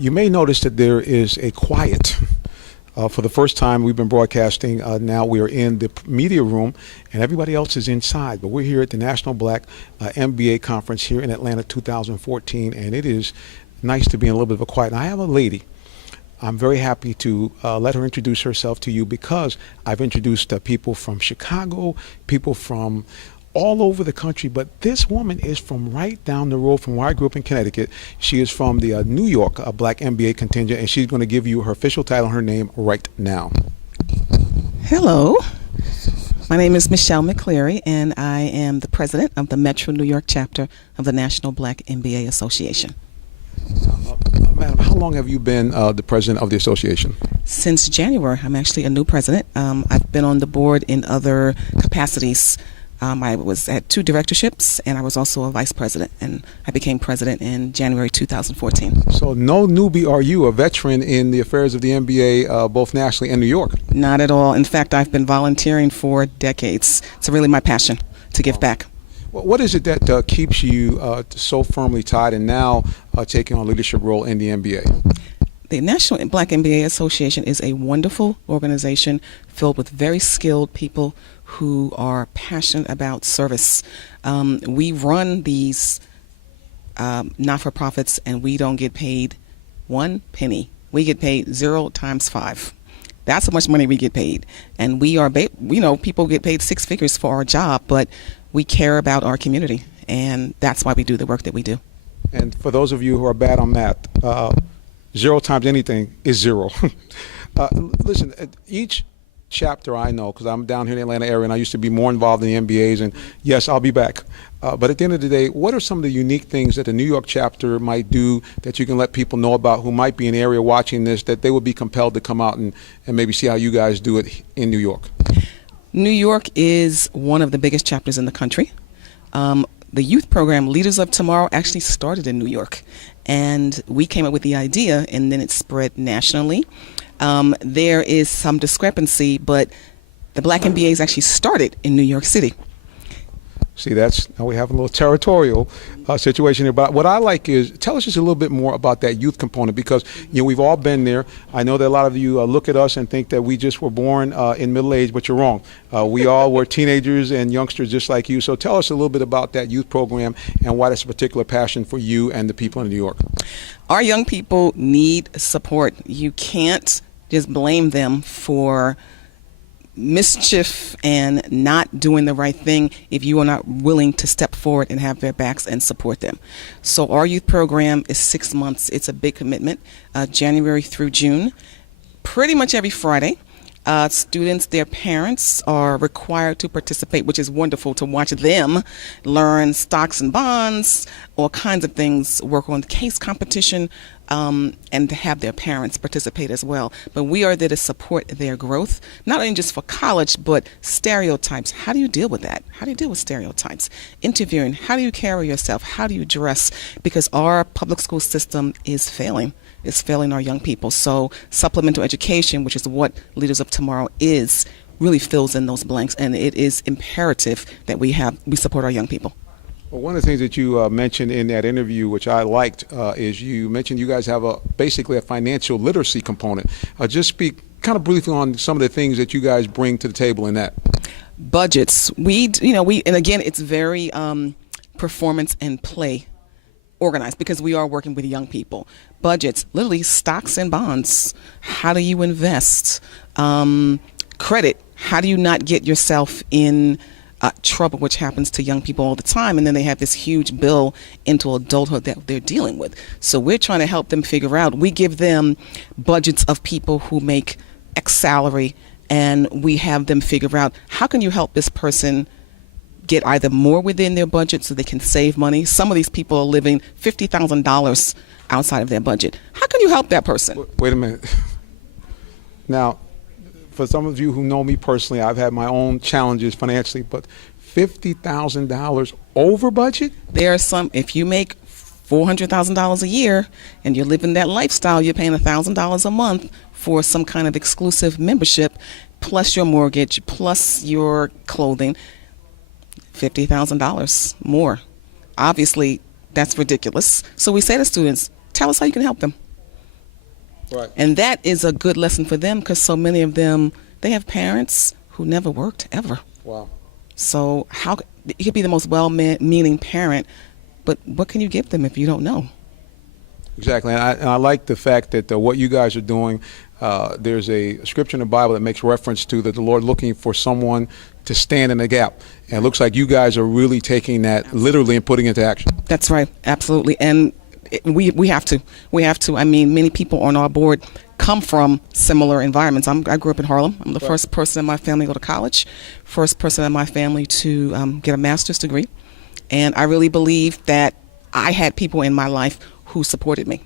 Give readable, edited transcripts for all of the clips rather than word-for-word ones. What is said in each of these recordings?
You may notice that there is a quiet. For the first time, we've been broadcasting. Now we are in the media room, and everybody else is inside. But we're here at the National Black MBA Conference here in Atlanta 2014, and it is nice to be in a little bit of a quiet. And I have a lady. I'm very happy to let her introduce herself to you because I've introduced people from Chicago, people from all over the country, but this woman is from right down the road from where I grew up in Connecticut. She is from the New York Black MBA contingent, and she's going to give you her official title and her name right now. Hello. My name is Michelle Mccleary, and I am the president of the Metro New York chapter of the National Black MBA Association. Madam, how long have you been the president of the association? Since January. I'm actually a new president. I've been on the board in other capacities. I had 2 directorships, and I was also a vice president, and I became president in January 2014. So no newbie are you, a veteran in the affairs of the NBA, both nationally and New York? Not at all. In fact, I've been volunteering for decades. It's really my passion to give back. Well, what is it that keeps you so firmly tied and now taking on a leadership role in the NBA? The National Black MBA Association is a wonderful organization filled with very skilled people who are passionate about service. We run these not-for-profits, and we don't get paid 1 penny. We get paid 0 times 5. That's how much money we get paid. And we are, people get paid 6 figures for our job, but we care about our community, and that's why we do the work that we do. And for those of you who are bad on math, 0 times anything is 0. Listen, each chapter I know, because I'm down here in the Atlanta area and I used to be more involved in the MBAs, and yes, I'll be back. But at the end of the day, what are some of the unique things that the New York chapter might do that you can let people know about who might be in the area watching this, that they would be compelled to come out and maybe see how you guys do it in New York? New York is one of the biggest chapters in the country. The youth program Leaders of Tomorrow actually started in New York, and we came up with the idea, and then it spread nationally. There is some discrepancy, but the Black MBAs actually started in New York City. See, now we have a little territorial situation here. But what I like is, tell us just a little bit more about that youth component, because we've all been there. I know that a lot of you look at us and think that we just were born in middle age, but you're wrong. We all were teenagers and youngsters just like you. So tell us a little bit about that youth program and why that's a particular passion for you and the people in New York. Our young people need support. You can't just blame them for mischief and not doing the right thing if you are not willing to step forward and have their backs and support them. So our youth program is 6 months. It's a big commitment, January through June, pretty much every Friday. Students, their parents are required to participate, which is wonderful to watch them learn stocks and bonds, all kinds of things, work on case competition, and to have their parents participate as well. But we are there to support their growth, not only just for college, but stereotypes. How do you deal with that? How do you deal with stereotypes? Interviewing, how do you carry yourself? How do you dress? Because our public school system is failing. It's failing our young people. So supplemental education, which is what Leaders of Tomorrow is, really fills in those blanks, and it is imperative that we support our young people. Well, one of the things that you mentioned in that interview, which I liked, is you mentioned you guys have basically a financial literacy component. Just speak kind of briefly on some of the things that you guys bring to the table in that. Budgets. And again, it's very performance and play organized, because we are working with young people. Budgets, literally stocks and bonds. How do you invest? Credit. How do you not get yourself in trouble, which happens to young people all the time, and then they have this huge bill into adulthood that they're dealing with. So we're trying to help them figure out. We give them budgets of people who make X salary, and we have them figure out, how can you help this person get either more within their budget so they can save money? Some of these people are living $50,000 outside of their budget. How can you help that person? Wait a minute. Now, for some of you who know me personally, I've had my own challenges financially, but $50,000 over budget? There are some, if you make $400,000 a year and you're living that lifestyle, you're paying $1,000 a month for some kind of exclusive membership, plus your mortgage, plus your clothing. $50,000 more. Obviously, that's ridiculous. So we say to students, tell us how you can help them. Right. And that is a good lesson for them because so many of them, they have parents who never worked ever. Wow. So you could be the most well-meaning parent, but what can you give them if you don't know? Exactly, and I like the fact that what you guys are doing, there's a scripture in the Bible that makes reference to that the Lord looking for someone to stand in the gap. And it looks like you guys are really taking that literally and putting it into action. That's right, absolutely. And we have to. We have to. I mean, many people on our board come from similar environments. I grew up in Harlem. I'm the first person in my family to go to college, first person in my family to get a master's degree. And I really believe that I had people in my life who supported me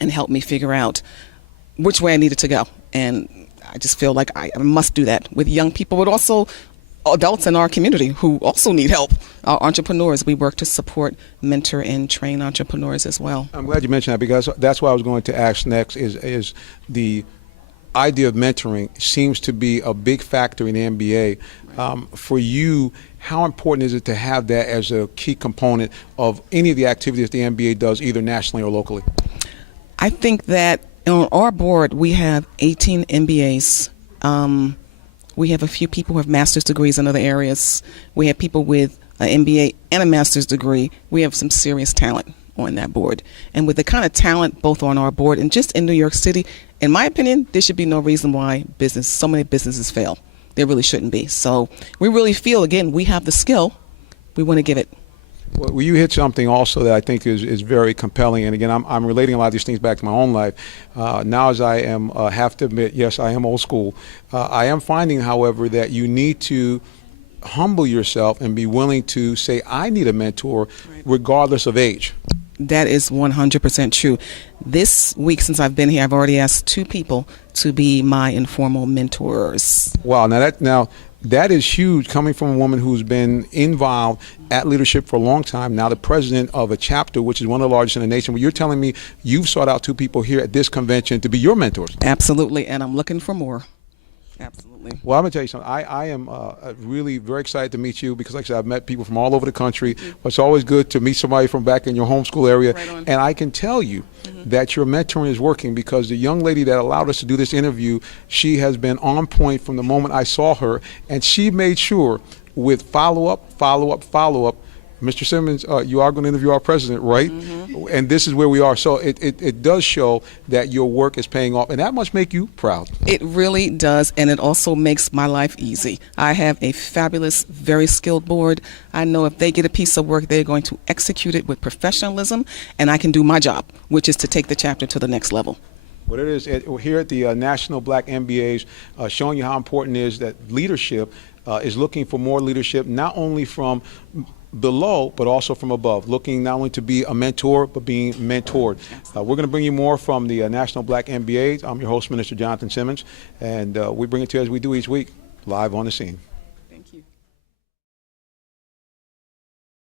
and helped me figure out which way I needed to go. And I just feel like I must do that with young people, but also adults in our community who also need help. Our entrepreneurs, we work to support, mentor, and train entrepreneurs as well. I'm glad you mentioned that because that's what I was going to ask next is the idea of mentoring seems to be a big factor in the MBA. For you, how important is it to have that as a key component of any of the activities the MBA does, either nationally or locally? I think that on our board, we have 18 MBAs. We have a few people who have master's degrees in other areas. We have people with an MBA and a master's degree. We have some serious talent on that board. And with the kind of talent both on our board and just in New York City, in my opinion, there should be no reason why so many businesses fail. There really shouldn't be. So we really feel, again, we have the skill. We want to give it. Well, you hit something also that I think is very compelling. And again, I'm relating a lot of these things back to my own life. Now as I am, have to admit, yes, I am old school. I am finding, however, that you need to humble yourself and be willing to say, I need a mentor regardless of age. That is 100% true. This week, since I've been here, I've already asked 2 people to be my informal mentors. Wow. Now that is huge, coming from a woman who's been involved at leadership for a long time. Now the president of a chapter, which is one of the largest in the nation. Well, you're telling me you've sought out 2 people here at this convention to be your mentors. Absolutely, and I'm looking for more. Absolutely. Well, I'm going to tell you something. I am really very excited to meet you because, like I said, I've met people from all over the country. It's always good to meet somebody from back in your homeschool area. Right on. And I can tell you that your mentoring is working because the young lady that allowed us to do this interview, she has been on point from the moment I saw her. And she made sure with follow-up, Mr. Simmons, you are going to interview our president, right? And this is where we are. So it does show that your work is paying off, and that must make you proud. It really does, and it also makes my life easy. I have a fabulous, very skilled board. I know if they get a piece of work, they're going to execute it with professionalism, and I can do my job, which is to take the chapter to the next level. What it is, here at the National Black MBAs, showing you how important it is that leadership is looking for more leadership, not only from below, but also from above, looking not only to be a mentor, but being mentored. We're going to bring you more from the National Black MBAs. I'm your host, Minister Jonathan Simmons, and we bring it to you as we do each week, live on the scene.